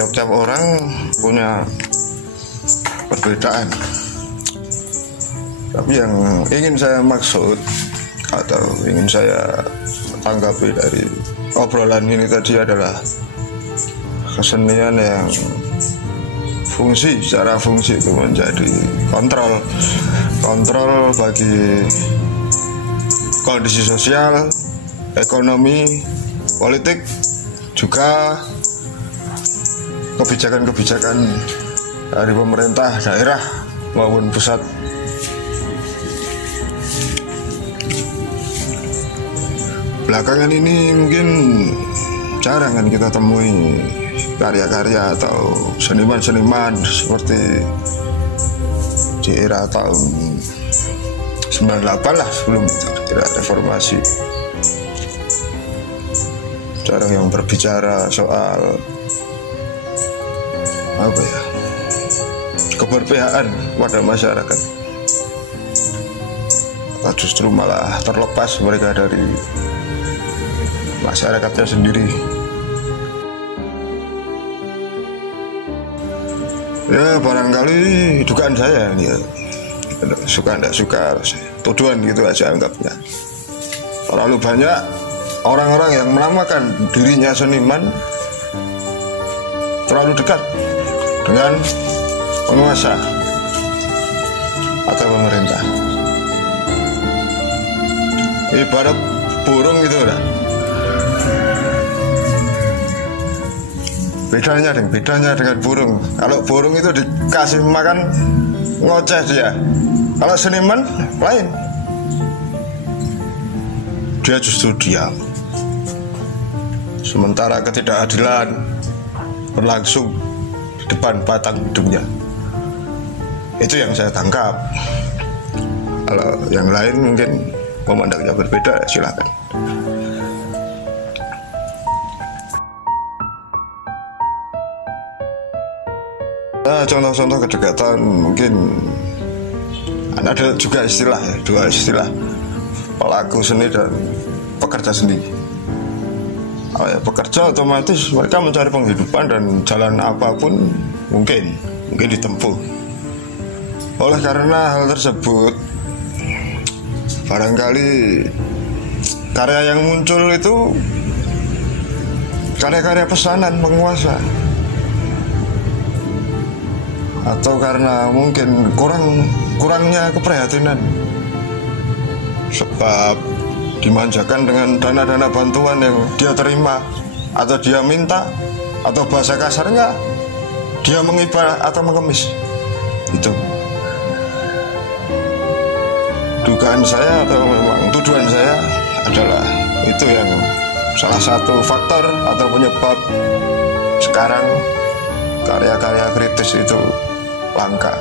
tiap-tiap orang punya perbedaan. Tapi yang ingin saya maksud atau ingin saya tanggapi dari obrolan ini tadi adalah kesenian yang secara fungsi itu menjadi kontrol bagi kondisi sosial, ekonomi, politik, juga kebijakan-kebijakan dari pemerintah daerah maupun pusat. Belakangan ini mungkin jarang kan kita temui karya-karya atau seniman-seniman seperti di era tahun 98 lah, sebelum era reformasi. Jarang yang berbicara soal keberpihakan pada masyarakat, atau justru malah terlepas mereka dari masyarakatnya sendiri. Ya barangkali dugaan saya ini ya, suka tidak suka, tuduhan gitu aja anggapnya. Terlalu banyak orang-orang yang menamakan dirinya seniman terlalu dekat dengan penguasa atau pemerintah. Ibarat burung gitu udah. Bedanya dengan burung. Kalau burung itu dikasih makan ngoceh dia. Kalau seniman lain, dia justru diam. Sementara ketidakadilan berlangsung di depan batang hidungnya. Itu yang saya tangkap. Kalau yang lain mungkin memandangnya berbeda, silakan. Nah, contoh-contoh kedekatan mungkin ada juga dua istilah pelaku seni dan pekerja seni. Pekerja otomatis mereka mencari penghidupan dan jalan apapun mungkin ditempuh. Oleh karena hal tersebut, barangkali karya yang muncul itu karya-karya pesanan penguasa, atau karena mungkin kurangnya keprihatinan, sebab dimanjakan dengan dana-dana bantuan yang dia terima atau dia minta, atau bahasa kasarnya dia mengibar atau mengemis. Itu dugaan saya atau memang tuduhan saya adalah itu yang salah satu faktor atau penyebab sekarang karya-karya kritis itu langka,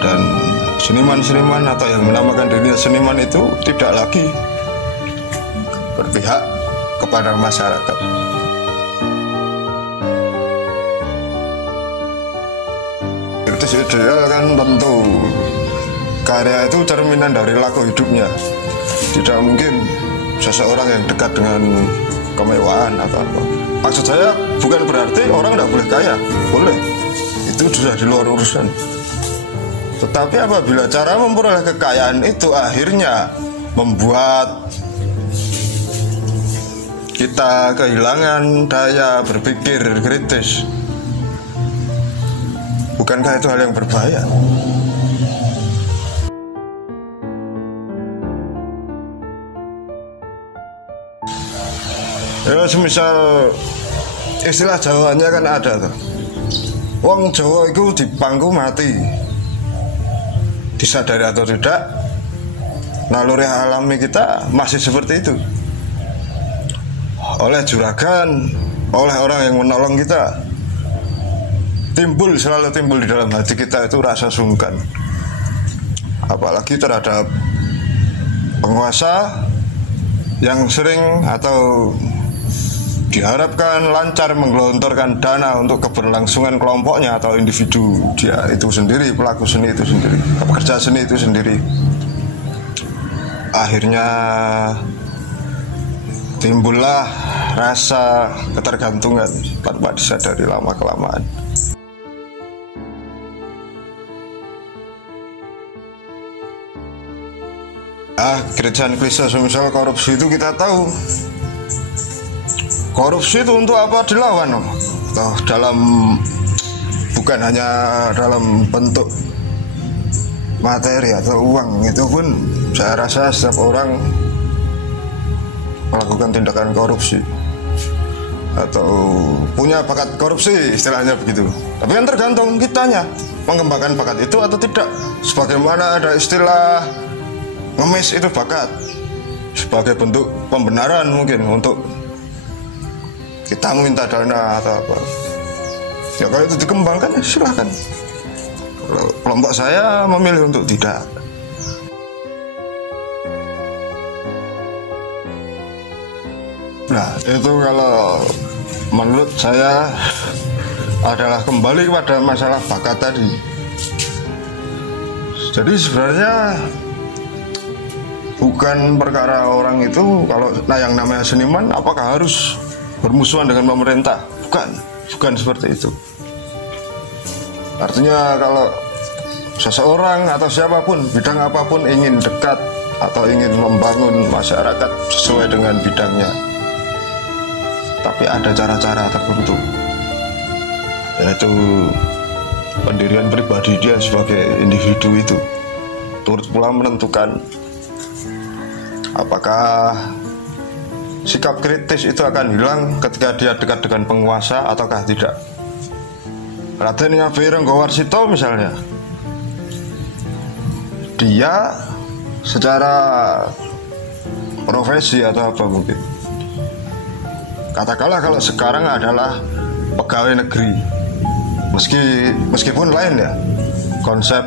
dan seniman-seniman atau yang menamakan dirinya seniman itu tidak lagi berpihak kepada masyarakat. Kritis ideal kan tentu karya itu cerminan dari laku hidupnya. Tidak mungkin seseorang yang dekat dengan kemewahan atau apa. Maksud saya bukan berarti orang tidak boleh kaya, boleh. Itu sudah di luar urusan. Tetapi apabila cara memperoleh kekayaan itu akhirnya membuat kita kehilangan daya berpikir kritis, bukankah itu hal yang berbahaya? Ya semisal istilah Jawanya kan ada tuh, wong Jawa itu dipangku mati. Disadari atau tidak, naluri alami kita masih seperti itu. Oleh juragan, oleh orang yang menolong kita, selalu timbul di dalam hati kita itu rasa sungkan. Apalagi terhadap penguasa yang sering atau diharapkan lancar menggelontorkan dana untuk keberlangsungan kelompoknya atau individu dia itu sendiri, pelaku seni itu sendiri, pekerja seni itu sendiri. Akhirnya timbullah rasa ketergantungan tanpa disadari lama-kelamaan. Kerjaan klise semisal korupsi itu kita tahu. Korupsi itu untuk apa dilawan? Atau bukan hanya dalam bentuk materi atau uang, itu pun saya rasa setiap orang melakukan tindakan korupsi atau punya bakat korupsi, istilahnya begitu. Tapi kan tergantung kitanya mengembangkan bakat itu atau tidak. Sebagaimana ada istilah ngemis itu bakat sebagai bentuk pembenaran mungkin untuk kita minta dana atau apa. Ya kalau itu dikembangkan ya silahkan. Kalau kelompok saya memilih untuk tidak. Nah itu kalau menurut saya adalah kembali kepada masalah bakat tadi. Jadi sebenarnya bukan perkara orang itu kalau yang namanya seniman apakah harus bermusuhan dengan pemerintah. Bukan seperti itu. Artinya kalau seseorang atau siapapun bidang apapun ingin dekat atau ingin membangun masyarakat sesuai dengan bidangnya, tapi ada cara-cara tertentu, yaitu pendirian pribadi dia sebagai individu itu turut pula menentukan apakah sikap kritis itu akan hilang ketika dia dekat dengan penguasa ataukah tidak. Raden Ngabei Renggowarsita misalnya, dia secara profesi atau apa mungkin, katakanlah kalau sekarang adalah pegawai negeri, meskipun lain ya, konsep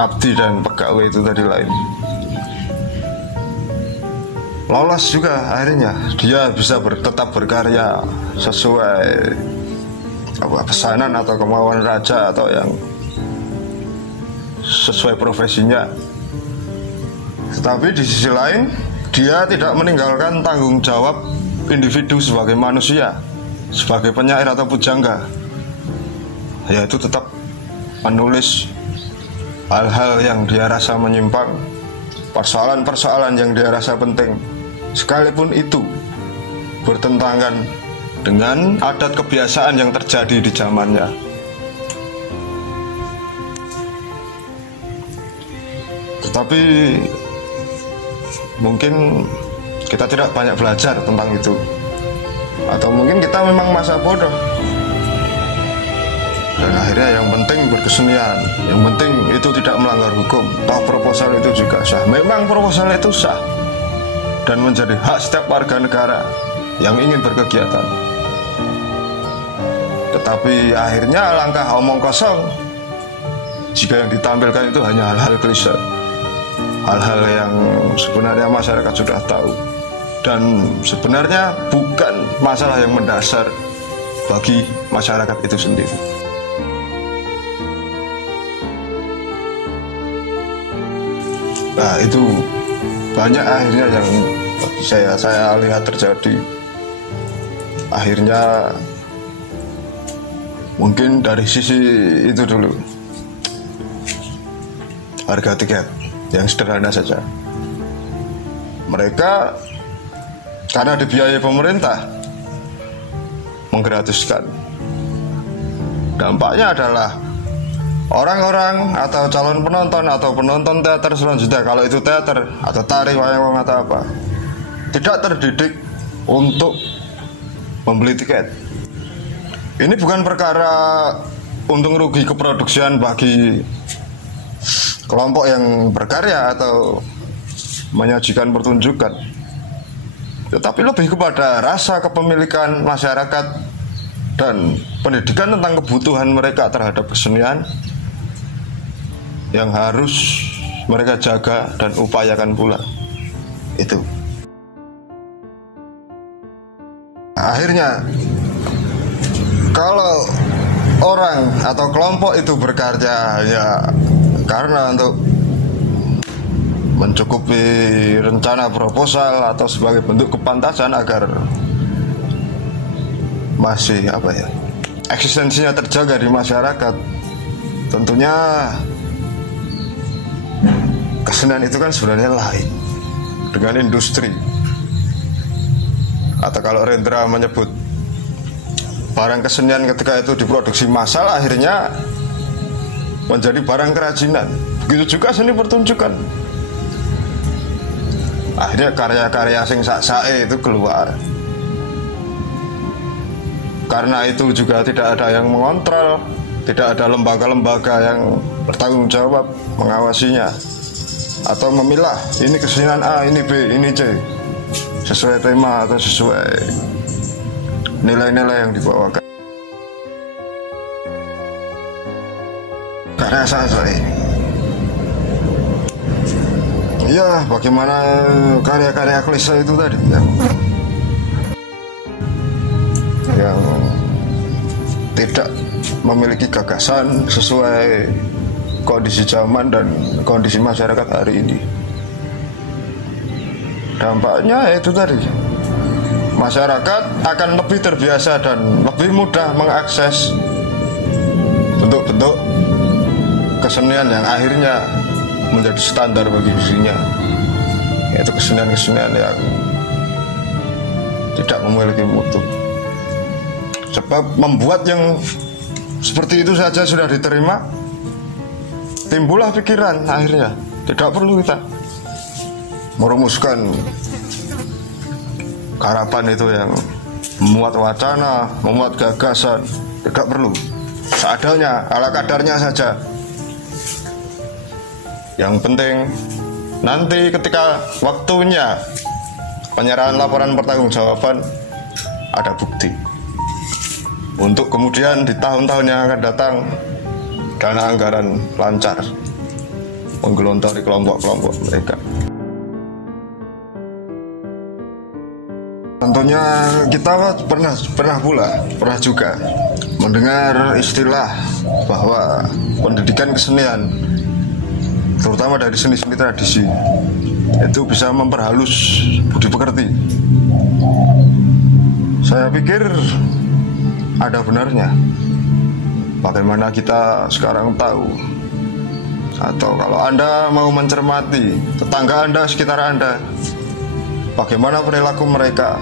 abdi dan pegawai itu tadi lain. Lolos juga akhirnya dia bisa tetap berkarya sesuai pesanan atau kemauan raja atau yang sesuai profesinya. Tetapi di sisi lain dia tidak meninggalkan tanggung jawab individu sebagai manusia, sebagai penyair atau pujangga, yaitu tetap menulis hal-hal yang dia rasa menyimpang, persoalan-persoalan yang dia rasa penting, sekalipun itu bertentangan dengan adat kebiasaan yang terjadi di zamannya. Tetapi mungkin kita tidak banyak belajar tentang itu, atau mungkin kita memang masa bodoh. Dan akhirnya yang penting berkesenian, yang penting itu tidak melanggar hukum. Toh proposal itu juga sah. Memang proposal itu sah dan menjadi hak setiap warga negara yang ingin berkegiatan. Tetapi akhirnya langkah omong kosong jika yang ditampilkan itu hanya hal-hal klise, hal-hal yang sebenarnya masyarakat sudah tahu dan sebenarnya bukan masalah yang mendasar bagi masyarakat itu sendiri. Nah itu banyak akhirnya yang saya lihat terjadi. Akhirnya mungkin dari sisi itu dulu, harga tiket yang sederhana saja. Mereka karena dibiayai pemerintah menggratiskan. Dampaknya adalah orang-orang atau calon penonton atau penonton teater selanjutnya, kalau itu teater atau tari wayang atau apa, tidak terdidik untuk membeli tiket. Ini bukan perkara untung rugi keproduksian bagi kelompok yang berkarya atau menyajikan pertunjukan, tetapi lebih kepada rasa kepemilikan masyarakat dan pendidikan tentang kebutuhan mereka terhadap kesenian yang harus mereka jaga dan upayakan pula. Itu akhirnya kalau orang atau kelompok itu berkarya ya karena untuk mencukupi rencana proposal atau sebagai bentuk kepantasan agar masih eksistensinya terjaga di masyarakat. Tentunya kesenian itu kan sebenarnya lain dengan industri, atau kalau Rendra menyebut barang kesenian ketika itu diproduksi massal akhirnya menjadi barang kerajinan. Begitu juga seni pertunjukan, akhirnya karya-karya sing sak-sake itu keluar. Karena itu juga tidak ada yang mengontrol, tidak ada lembaga-lembaga yang bertanggung jawab mengawasinya atau memilah ini kesenian A, ini B, ini C sesuai tema atau sesuai nilai-nilai yang dibawakan. Karena saya iya, bagaimana karya-karya klise itu tadi yang tidak memiliki gagasan sesuai kondisi zaman dan kondisi masyarakat hari ini. Dampaknya itu tadi, masyarakat akan lebih terbiasa dan lebih mudah mengakses bentuk-bentuk kesenian yang akhirnya menjadi standar bagi dirinya, yaitu kesenian-kesenian yang tidak memiliki mutu. Sebab membuat yang seperti itu saja sudah diterima, timbullah pikiran akhirnya tidak perlu kita merumuskan harapan itu yang memuat wacana, memuat gagasan. Tidak perlu, seadanya, ala kadarnya saja. Yang penting nanti ketika waktunya penyerahan laporan pertanggungjawaban ada bukti, untuk kemudian di tahun-tahun yang akan datang dana anggaran lancar menggelontori kelompok-kelompok mereka. Tentunya kita pernah juga mendengar istilah bahwa pendidikan kesenian, terutama dari seni-seni tradisi, itu bisa memperhalus budi pekerti. Saya pikir ada benarnya. Bagaimana kita sekarang tahu, atau kalau Anda mau mencermati tetangga Anda, sekitar Anda, bagaimana perilaku mereka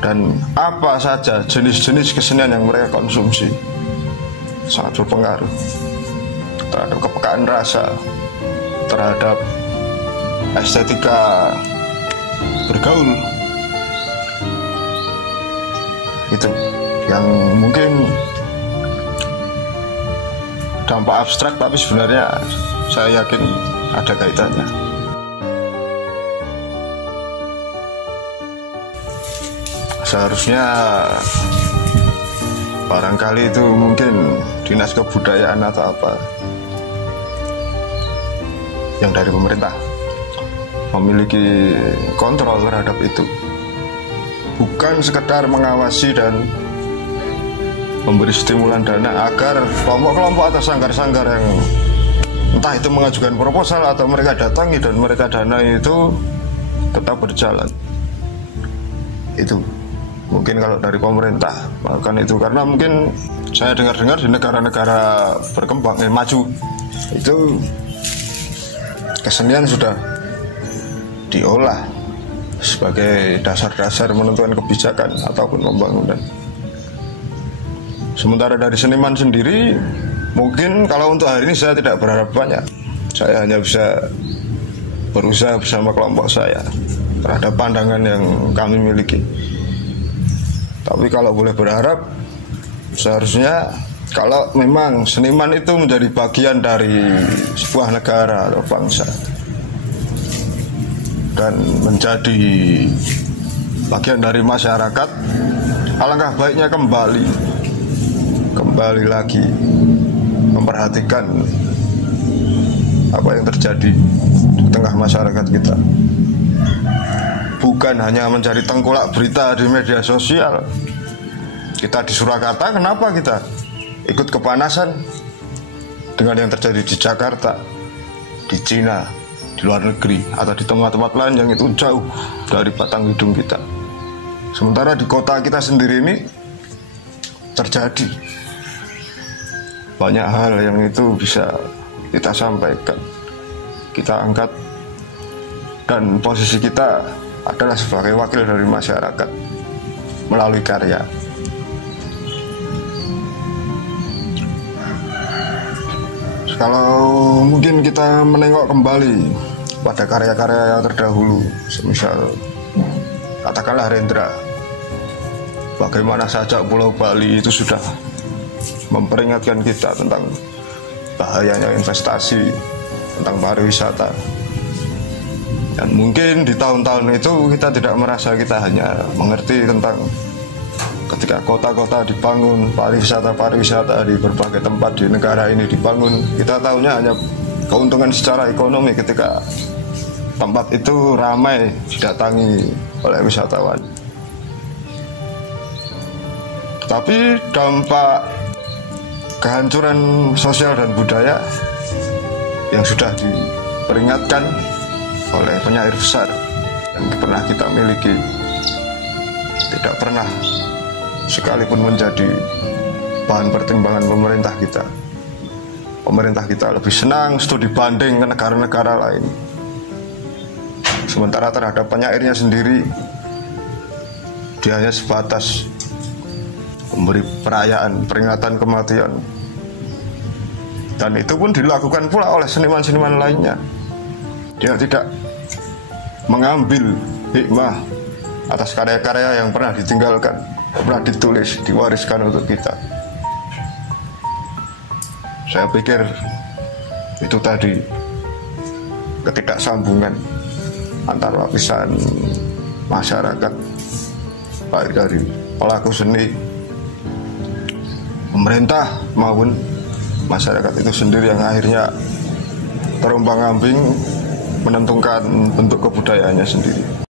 dan apa saja jenis-jenis kesenian yang mereka konsumsi, sangat berpengaruh terhadap kepekaan rasa, terhadap estetika bergaul. Itu yang mungkin dampak abstrak, tapi sebenarnya saya yakin ada kaitannya. Seharusnya barangkali itu mungkin dinas kebudayaan atau apa yang dari pemerintah memiliki kontrol terhadap itu, bukan sekedar mengawasi dan memberi stimulan dana agar kelompok-kelompok atau sanggar-sanggar yang entah itu mengajukan proposal atau mereka datangi dan mereka danai itu tetap berjalan. Itu mungkin kalau dari pemerintah melakukan itu, karena mungkin saya dengar-dengar di negara-negara berkembang maju itu kesenian sudah diolah sebagai dasar-dasar menentukan kebijakan ataupun pembangunan. Sementara dari seniman sendiri, mungkin kalau untuk hari ini saya tidak berharap banyak. Saya hanya bisa berusaha bersama kelompok saya terhadap pandangan yang kami miliki. Tapi kalau boleh berharap, seharusnya kalau memang seniman itu menjadi bagian dari sebuah negara atau bangsa dan menjadi bagian dari masyarakat, alangkah baiknya kembali lagi memperhatikan apa yang terjadi di tengah masyarakat kita. Bukan hanya mencari tengkolak berita di media sosial. Kita di Surakarta, kenapa kita ikut kepanasan dengan yang terjadi di Jakarta, di Cina, di di luar negeri atau di tempat-tempat lain yang itu jauh dari batang hidung kita. Sementara di kota kita sendiri ini terjadi banyak hal yang itu bisa kita sampaikan, kita angkat, dan posisi kita adalah sebagai wakil dari masyarakat melalui karya. Kalau mungkin kita menengok kembali pada karya-karya yang terdahulu, semisal katakanlah Rendra, bagaimana saja Pulau Bali itu sudah memperingatkan kita tentang bahayanya investasi, tentang pariwisata. Dan mungkin di tahun-tahun itu kita tidak merasa, kita hanya mengerti tentang ketika kota-kota dibangun, pariwisata di berbagai tempat di negara ini dibangun, kita tahunya hanya keuntungan secara ekonomi ketika tempat itu ramai didatangi oleh wisatawan. Tapi dampak kehancuran sosial dan budaya yang sudah diperingatkan oleh penyair besar yang pernah kita miliki tidak pernah sekalipun menjadi bahan pertimbangan pemerintah kita. Pemerintah kita lebih senang studi banding ke negara-negara lain. Sementara terhadap penyairnya sendiri, dia hanya sebatas memberi perayaan, peringatan kematian. Dan itu pun dilakukan pula oleh seniman-seniman lainnya. Dia tidak mengambil hikmah atas karya-karya yang pernah ditinggalkan, pernah ditulis, diwariskan untuk kita. Saya pikir itu tadi ketidaksambungan antara lapisan masyarakat, baik dari pelaku seni, pemerintah maupun masyarakat itu sendiri yang akhirnya terombang-ambing menentukan bentuk kebudayaannya sendiri.